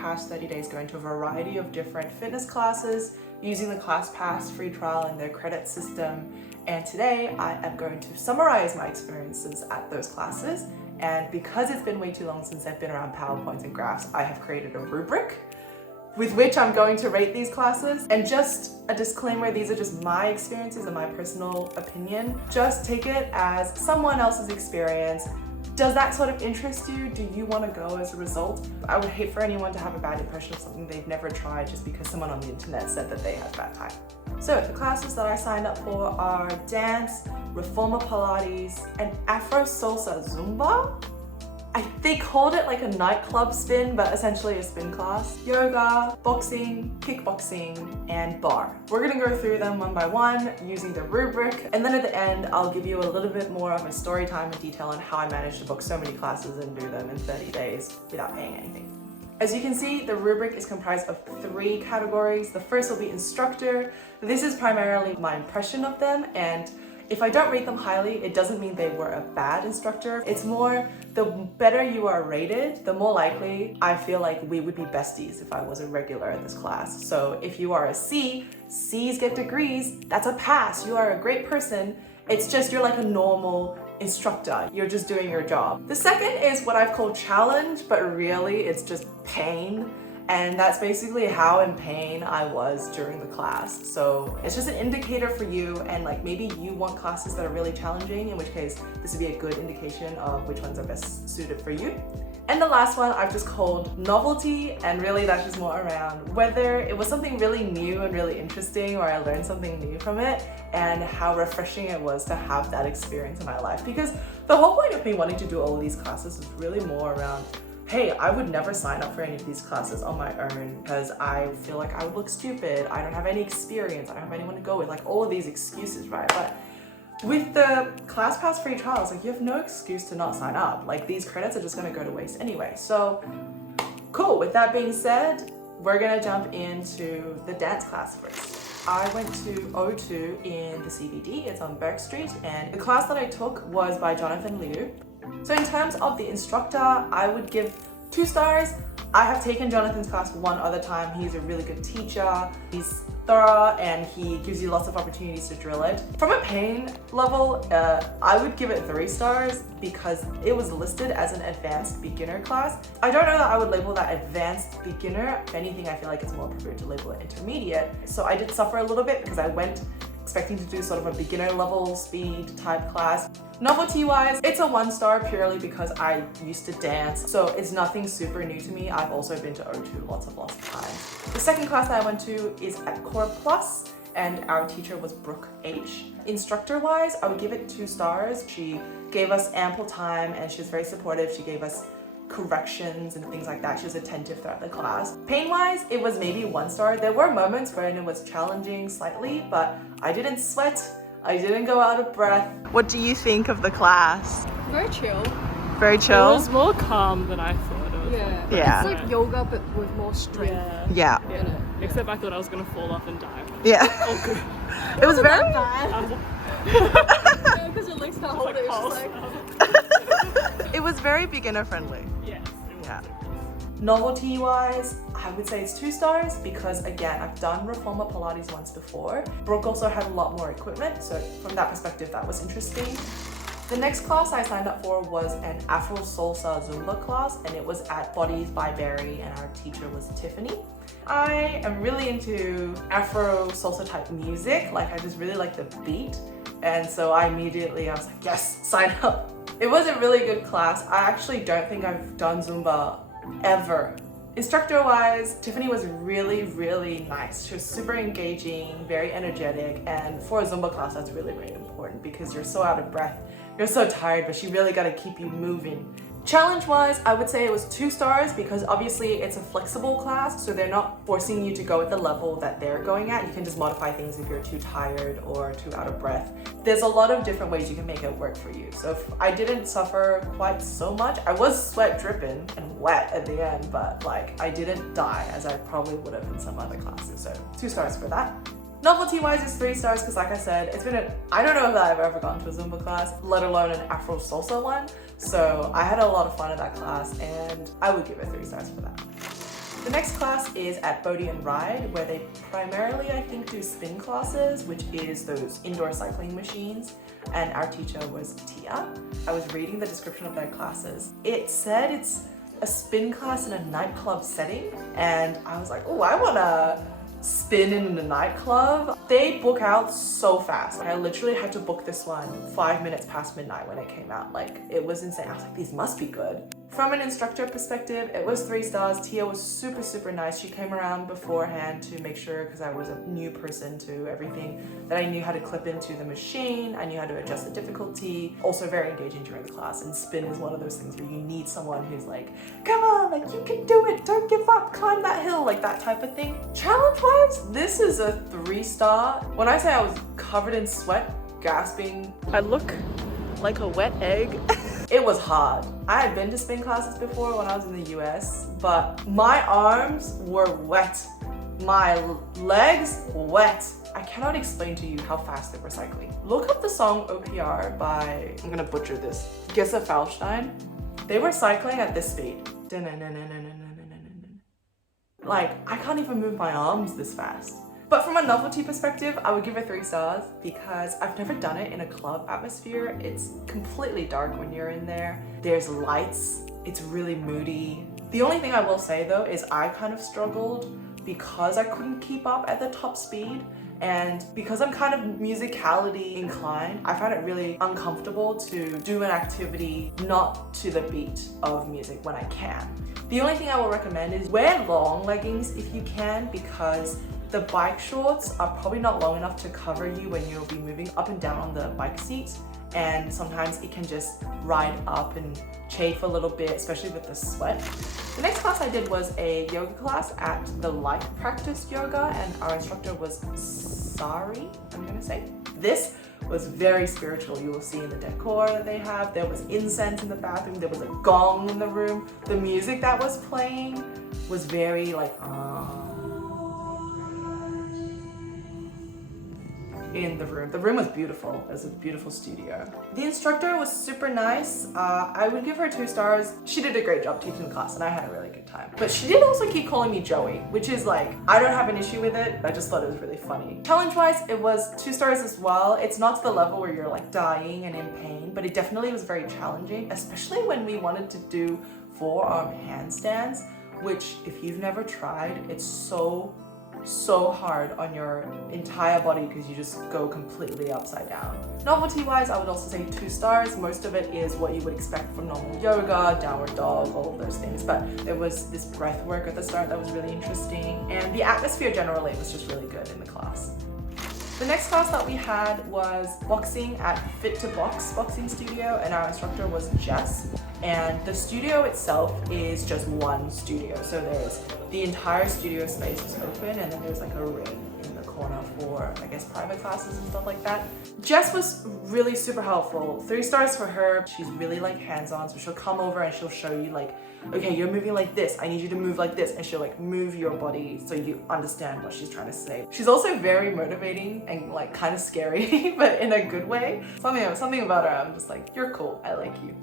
past 30 days going to a variety of different fitness classes using the ClassPass free trial and their credit system. And today I am going to summarize my experiences at those classes. And because it's been way too long since I've been around PowerPoints and graphs, I have created a rubric with which I'm going to rate these classes. And just a disclaimer, these are just my experiences and my personal opinion. Just take it as someone else's experience. Does that sort of interest you? Do you want to go as a result? I would hate for anyone to have a bad impression of something they've never tried just because someone on the internet said that they had a bad time. So the classes that I signed up for are dance, Reformer Pilates, and Afro Salsa Zumba. They called it like a nightclub spin, but essentially a spin class. Yoga, boxing, kickboxing, and bar. We're gonna go through them one by one using the rubric, and then at the end, I'll give you a little bit more of a story time and detail on how I managed to book so many classes and do them in 30 days without paying anything. As you can see, the rubric is comprised of 3 categories. The first will be instructor. This is primarily my impression of them, and if I don't rate them highly, it doesn't mean they were a bad instructor. It's more, the better you are rated, the more likely I feel like we would be besties if I was a regular at this class. So if you are a C, C's get degrees, that's a pass. You are a great person. It's just you're like a normal instructor. You're just doing your job. The second is what I've called challenge, but really it's just pain. And that's basically how in pain I was during the class. So it's just an indicator for you, and like maybe you want classes that are really challenging, in which case this would be a good indication of which ones are best suited for you. And the last one I've just called novelty, and really that's just more around whether it was something really new and really interesting, or I learned something new from it, and how refreshing it was to have that experience in my life. Because the whole point of me wanting to do all of these classes is really more around, hey, I would never sign up for any of these classes on my own because I feel like I would look stupid, I don't have any experience, I don't have anyone to go with, like all of these excuses, right? But with the ClassPass free trials, like you have no excuse to not sign up. Like these credits are just gonna go to waste anyway. So cool, with that being said, we're gonna jump into the dance class first. I went to O2 in the CBD, it's on Burke Street, and the class that I took was by Jonathan Liu. So in terms of the instructor, I would give 2 stars. I have taken Jonathan's class one other time. He's a really good teacher. He's thorough and he gives you lots of opportunities to drill it. From a pain level, I would give it 3 stars because it was listed as an advanced beginner class. I don't know that I would label that advanced beginner. If anything, I feel like it's more appropriate to label it intermediate. So I did suffer a little bit because I went expecting to do sort of a beginner level speed type class. Novelty wise, it's a 1 star purely because I used to dance, so it's nothing super new to me. I've also been to O2 lots of times. The second class that I went to is at Core Plus, and our teacher was Brooke H. Instructor wise, I would give it 2 stars. She gave us ample time and she was very supportive. She gave us corrections and things like that. She was attentive throughout the class. Pain-wise, it was maybe 1 star. There were moments when it was challenging slightly, but I didn't sweat. I didn't go out of breath. What do you think of the class? Very chill. Very chill? It was more calm than I thought it was. Yeah. It's like yoga but with more strength. Yeah. Except I thought I was gonna fall off and die. Yeah. Oh, good. It was very bad. Because your legs can't hold it. It's just like... It was very beginner friendly. Yes. Yeah. Novelty wise, I would say it's 2 stars because again, I've done Reformer Pilates once before. Brooke also had a lot more equipment, so from that perspective, that was interesting. The next class I signed up for was an Afro Salsa Zumba class, and it was at Bodies by Barry, and our teacher was Tiffany. I am really into Afro Salsa type music, like I just really like the beat, and so I was like, yes, sign up. It was a really good class. I actually don't think I've done Zumba ever. Instructor wise, Tiffany was really, really nice. She was super engaging, very energetic, and for a Zumba class, that's really, really important because you're so out of breath, you're so tired, but she really got to keep you moving. Challenge wise, I would say it was 2 stars because obviously it's a flexible class, so they're not forcing you to go at the level that they're going at. You can just modify things if you're too tired or too out of breath. There's a lot of different ways you can make it work for you. So I didn't suffer quite so much. I was sweat dripping and wet at the end, but like I didn't die as I probably would have in some other classes. So 2 stars for that. Novelty wise is 3 stars because like I said, I don't know if I've ever gone to a Zumba class, let alone an Afro Salsa one. So I had a lot of fun in that class and I would give it 3 stars for that. The next class is at Bodhi and Ride, where they primarily, I think, do spin classes, which is those indoor cycling machines. And our teacher was Tia. I was reading the description of their classes. It said it's a spin class in a nightclub setting, and I was like, oh, I wanna spin in a nightclub. They book out so fast. Like, I literally had to book this one 5 minutes past midnight when it came out. Like, it was insane. I was like, these must be good. From an instructor perspective, it was 3 stars. Tia was super, super nice. She came around beforehand to make sure, because I was a new person to everything, that I knew how to clip into the machine. I knew how to adjust the difficulty. Also very engaging during the class. And spin is one of those things where you need someone who's like, come on, like you can do it. Don't give up. Climb that hill, like that type of thing. Challenge-wise, this is a 3-star. When I say I was covered in sweat, gasping, I look like a wet egg. It was hard. I had been to spin classes before when I was in the US, but my arms were wet. My legs wet. I cannot explain to you how fast they were cycling. Look up the song OPR by, I'm gonna butcher this, Gesa Falstein. They were cycling at this speed. Like, I can't even move my arms this fast. But from a novelty perspective, I would give it 3 stars because I've never done it in a club atmosphere. It's completely dark when you're in there. There's lights. It's really moody. The only thing I will say though is I kind of struggled because I couldn't keep up at the top speed. And because I'm kind of musicality inclined, I find it really uncomfortable to do an activity not to the beat of music when I can. The only thing I will recommend is wear long leggings if you can, because the bike shorts are probably not long enough to cover you when you'll be moving up and down on the bike seats, and sometimes it can just ride up and chafe a little bit, especially with the sweat. The next class I did was a yoga class at the Light Practice Yoga, and our instructor was Sari, I'm gonna say. This was very spiritual. You will see in the decor that they have. There was incense in the bathroom, there was a gong in the room. The music that was playing was very like, in the room. The room was beautiful. It was a beautiful studio. The instructor was super nice. I would give her 2 stars. She did a great job teaching the class and I had a really good time. But she did also keep calling me Joey, which is like, I don't have an issue with it. I just thought it was really funny. Challenge-wise, it was 2 stars as well. It's not to the level where you're like dying and in pain, but it definitely was very challenging, especially when we wanted to do forearm handstands, which if you've never tried, it's so hard on your entire body because you just go completely upside down. Novelty wise, I would also say 2 stars. Most of it is what you would expect from normal yoga, downward dog, all of those things, but there was this breath work at the start that was really interesting, and the atmosphere generally was just really good in the class. The next class that we had was boxing at Fit to Box boxing studio, and our instructor was Jess. And the studio itself is just one studio. So there's the entire studio space is open, and then there's like a ring in the corner for, I guess, private classes and stuff like that. Jess was really super helpful. 3 stars for her. She's really like hands-on, so she'll come over and she'll show you like, okay, you're moving like this, I need you to move like this, and she'll like move your body so you understand what she's trying to say. She's also very motivating and like kind of scary, but in a good way. Something about her, I'm just like, you're cool, I like you.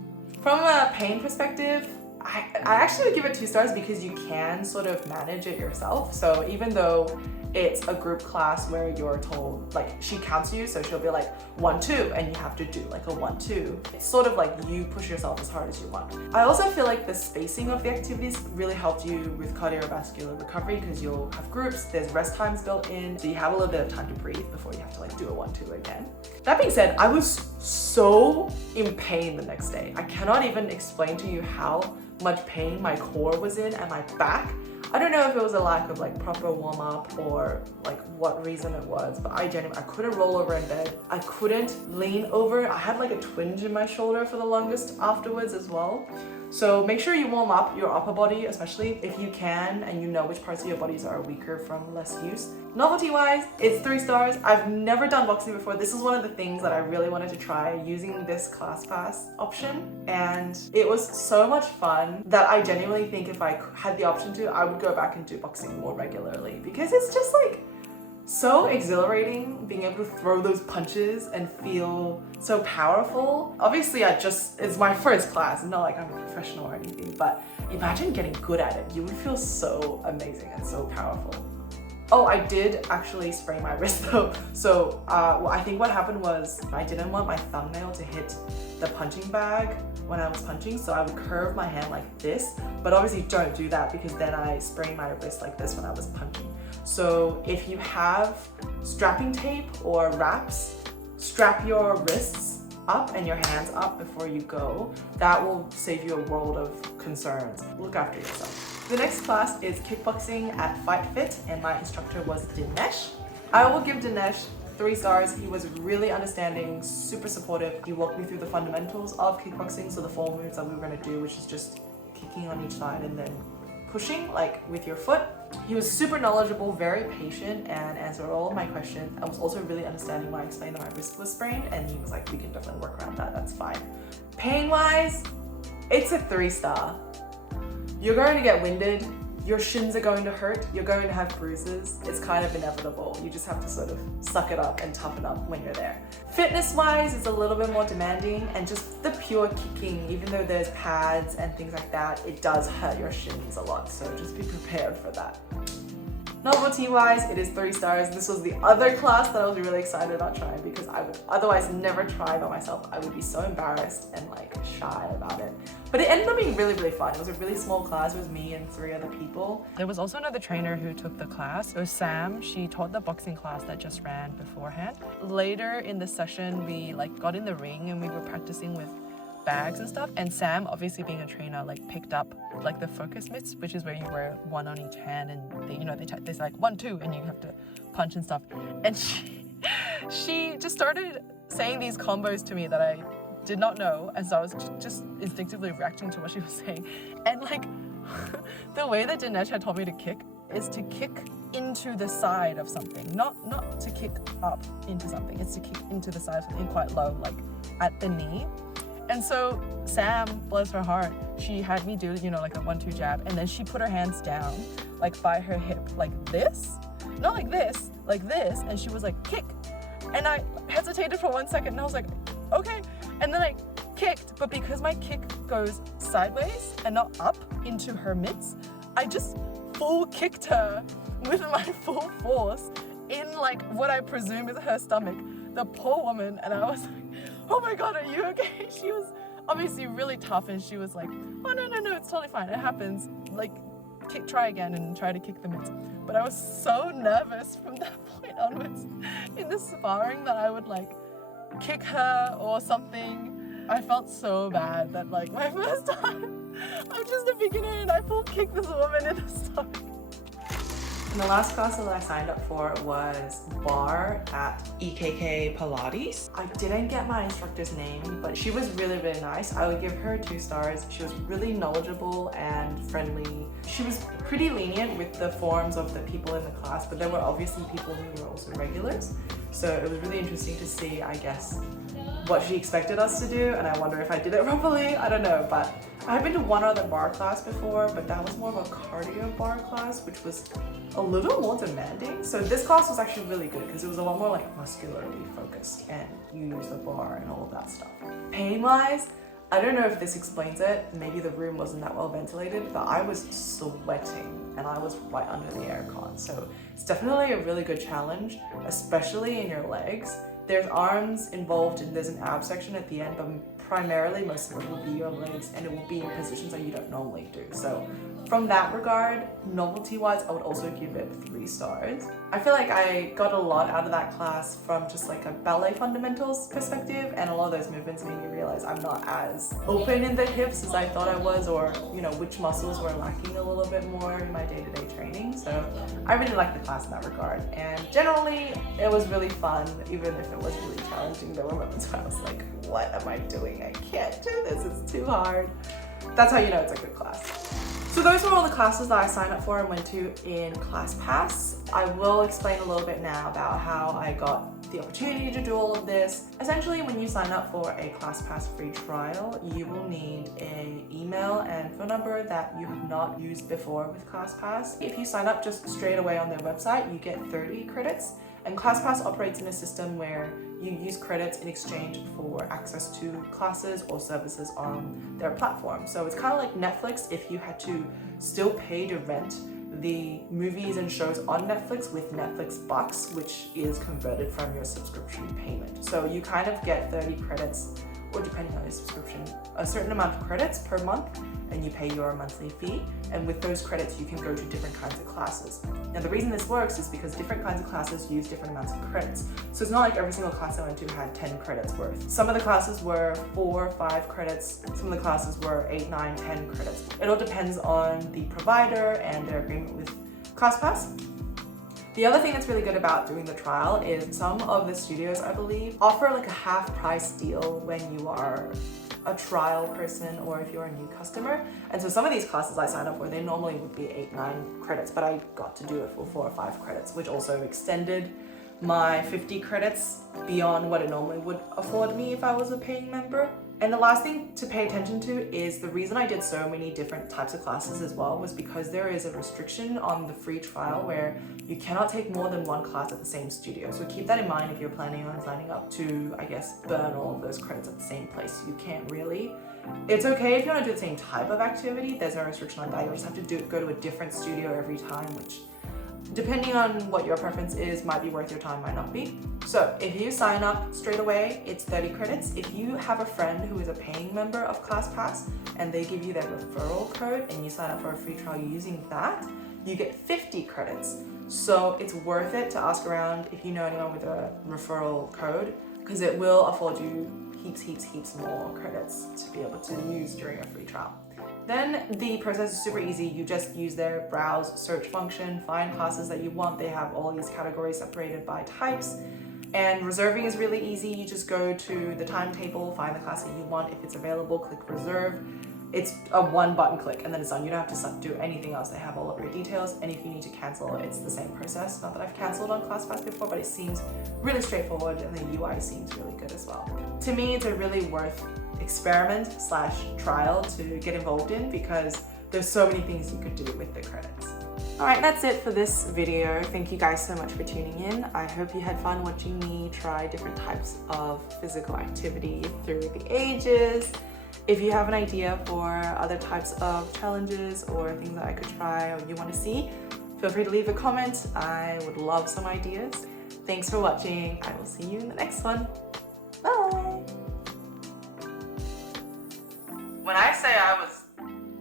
From a pain perspective, I actually would give it 2 stars because you can sort of manage it yourself. So even though it's a group class where you're told, like, she counts you, so she'll be like 1, 2, and you have to do like a 1, 2. It's sort of like you push yourself as hard as you want. I also feel like the spacing of the activities really helped you with cardiovascular recovery because you'll have groups, there's rest times built in, so you have a little bit of time to breathe before you have to like do a 1, 2 again. That being said, I was so in pain the next day. I cannot even explain to you how much pain my core was in and my back. I don't know if it was a lack of like proper warm-up or like what reason it was, but I couldn't roll over in bed. I couldn't lean over. I had like a twinge in my shoulder for the longest afterwards as well. So make sure you warm up your upper body, especially if you can and you know which parts of your bodies are weaker from less use. Novelty wise, it's 3 stars. I've never done boxing before. This is one of the things that I really wanted to try, using this ClassPass option, and it was so much fun that I genuinely think if I had the option to, I would go back and do boxing more regularly because it's just like so exhilarating being able to throw those punches and feel so powerful. Obviously it's my first class, not like I'm a professional or anything, but Imagine getting good at it. You would feel so amazing and so powerful. Oh, I did actually sprain my wrist though. So I think what happened was I didn't want my thumbnail to hit the punching bag when I was punching, so I would curve my hand like this, but obviously don't do that because then I sprained my wrist like this when I was punching. So if you have strapping tape or wraps, strap your wrists up and your hands up before you go. That will save you a world of concerns. Look after yourself. The next class is kickboxing at Fight Fit, and my instructor was Dinesh. I will give Dinesh 3 stars. He was really understanding, super supportive. He walked me through the fundamentals of kickboxing, so the 4 moves that we were going to do, which is just kicking on each side and then pushing like with your foot. He was super knowledgeable, very patient, and answered all of my questions. I was also really understanding when I explained that my wrist was sprained, and he was like, we can definitely work around that, that's fine. Pain wise, it's a 3-star. You're going to get winded, your shins are going to hurt, you're going to have bruises. It's kind of inevitable. You just have to sort of suck it up and toughen up when you're there. Fitness wise, it's a little bit more demanding, and just the pure kicking, even though there's pads and things like that, it does hurt your shins a lot, so just be prepared for that. Novelty wise, it is 3 stars. This was the other class that I was really excited about trying because I would otherwise never try by myself. I would be so embarrassed and like shy about it. But it ended up being really, really fun. It was a really small class. It was me and 3 other people. There was also another trainer who took the class. It was Sam. She taught the boxing class that just ran beforehand. Later in the session, we like got in the ring and we were practicing with bags and stuff, and Sam, obviously being a trainer, like picked up like the focus mitts, which is where you wear 1 on each hand, and they say like 1, 2, and you have to punch and stuff. And she just started saying these combos to me that I did not know, and so I was just instinctively reacting to what she was saying. And like the way that Dinesh had told me to kick is to kick into the side of something, not to kick up into something. It's to kick into the side of something quite low, like at the knee. And so Sam, bless her heart, she had me do, like a 1-2 jab, and then she put her hands down, like by her hip, like this, not like this, and she was like, kick. And I hesitated for 1 second, and I was like, okay. And then I kicked, but because my kick goes sideways and not up into her mitts, I just full kicked her with my full force in like what I presume is her stomach. The poor woman, and I was like, oh my god, are you okay? She was obviously really tough, and she was like, oh no, it's totally fine, it happens, like try again, and try to kick the mitts. But I was so nervous from that point onwards in the sparring that I would like kick her or something. I felt so bad that like my first time, I'm just a beginner and I full kicked this woman in the stomach. And the last class that I signed up for was bar at EKK Pilates. I didn't get my instructor's name, but she was really, really nice. I would give her 2 stars. She was really knowledgeable and friendly. She was pretty lenient with the forms of the people in the class, but there were obviously people who were also regulars. So it was really interesting to see, I guess, what she expected us to do, and I wonder if I did it properly. I don't know, but I've been to one other bar class before, but that was more of a cardio bar class, which was a little more demanding. So this class was actually really good because it was a lot more like muscularly focused, and you use the bar and all of that stuff. Pain wise, I don't know if this explains it. Maybe the room wasn't that well ventilated, but I was sweating and I was right under the aircon. So it's definitely a really good challenge, especially in your legs. There's arms involved and there's an ab section at the end, but primarily most of it will be your legs, and it will be in positions that you don't normally do. So from that regard, novelty wise, I would also give it 3 stars. I feel like I got a lot out of that class from just like a ballet fundamentals perspective, and a lot of those movements made me realize I'm not as open in the hips as I thought I was, or which muscles were lacking a little bit more in my day-to-day training. So I really liked the class in that regard, and generally it was really fun. Even if it was really challenging, there were moments where I was like, what am I doing? I can't do this, it's too hard. That's how you know it's a good class. So those were all the classes that I signed up for and went to in ClassPass. I will explain a little bit now about how I got the opportunity to do all of this. Essentially, when you sign up for a ClassPass free trial, you will need an email and phone number that you have not used before with ClassPass. If you sign up just straight away on their website, you get 30 credits. And ClassPass operates in a system where you use credits in exchange for access to classes or services on their platform. So it's kind of like Netflix if you had to still pay to rent the movies and shows on Netflix with Netflix Bucks, which is converted from your subscription payment. So you kind of get 30 credits, or depending on your subscription, a certain amount of credits per month, and you pay your monthly fee. And with those credits, you can go to different kinds of classes. Now, the reason this works is because different kinds of classes use different amounts of credits. So it's not like every single class I went to had 10 credits worth. Some of the classes were 4 or 5 credits. Some of the classes were 8, 9, 10 credits. It all depends on the provider and their agreement with ClassPass. The other thing that's really good about doing the trial is some of the studios, I believe, offer like a half price deal when you are a trial person or if you're a new customer. And so some of these classes I signed up for, they normally would be 8, 9 credits, but I got to do it for 4 or 5 credits, which also extended my 50 credits beyond what it normally would afford me if I was a paying member. And the last thing to pay attention to is the reason I did so many different types of classes as well was because there is a restriction on the free trial where you cannot take more than 1 class at the same studio. So keep that in mind if you're planning on signing up to, I guess, burn all of those credits at the same place. You can't really. It's okay if you want to do the same type of activity. There's no restriction on that. You'll just have to go to a different studio every time, which depending on what your preference is, might be worth your time, might not be. So if you sign up straight away, it's 30 credits. If you have a friend who is a paying member of ClassPass and they give you their referral code and you sign up for a free trial using that, you get 50 credits. So it's worth it to ask around if you know anyone with a referral code, because it will afford you heaps more credits to be able to use during a free trial. Then the process is super easy. You just use their browse search function, find classes that you want. They have all these categories separated by types. And reserving is really easy. You just go to the timetable, find the class that you want. If it's available, click reserve. It's a 1-button click and then it's done. You don't have to do anything else. They have all of your details. And if you need to cancel, it's the same process. Not that I've canceled on ClassPass before, but it seems really straightforward and the UI seems really good as well. To me, it's a really worth experiment/trial to get involved in because there's so many things you could do with the credits. Alright, that's it for this video. Thank you guys so much for tuning in. I hope you had fun watching me try different types of physical activity through the ages. If you have an idea for other types of challenges or things that I could try or you want to see, feel free to leave a comment. I would love some ideas. Thanks for watching. I will see you in the next one. Bye! When I say I was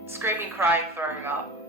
screaming, crying, throwing up,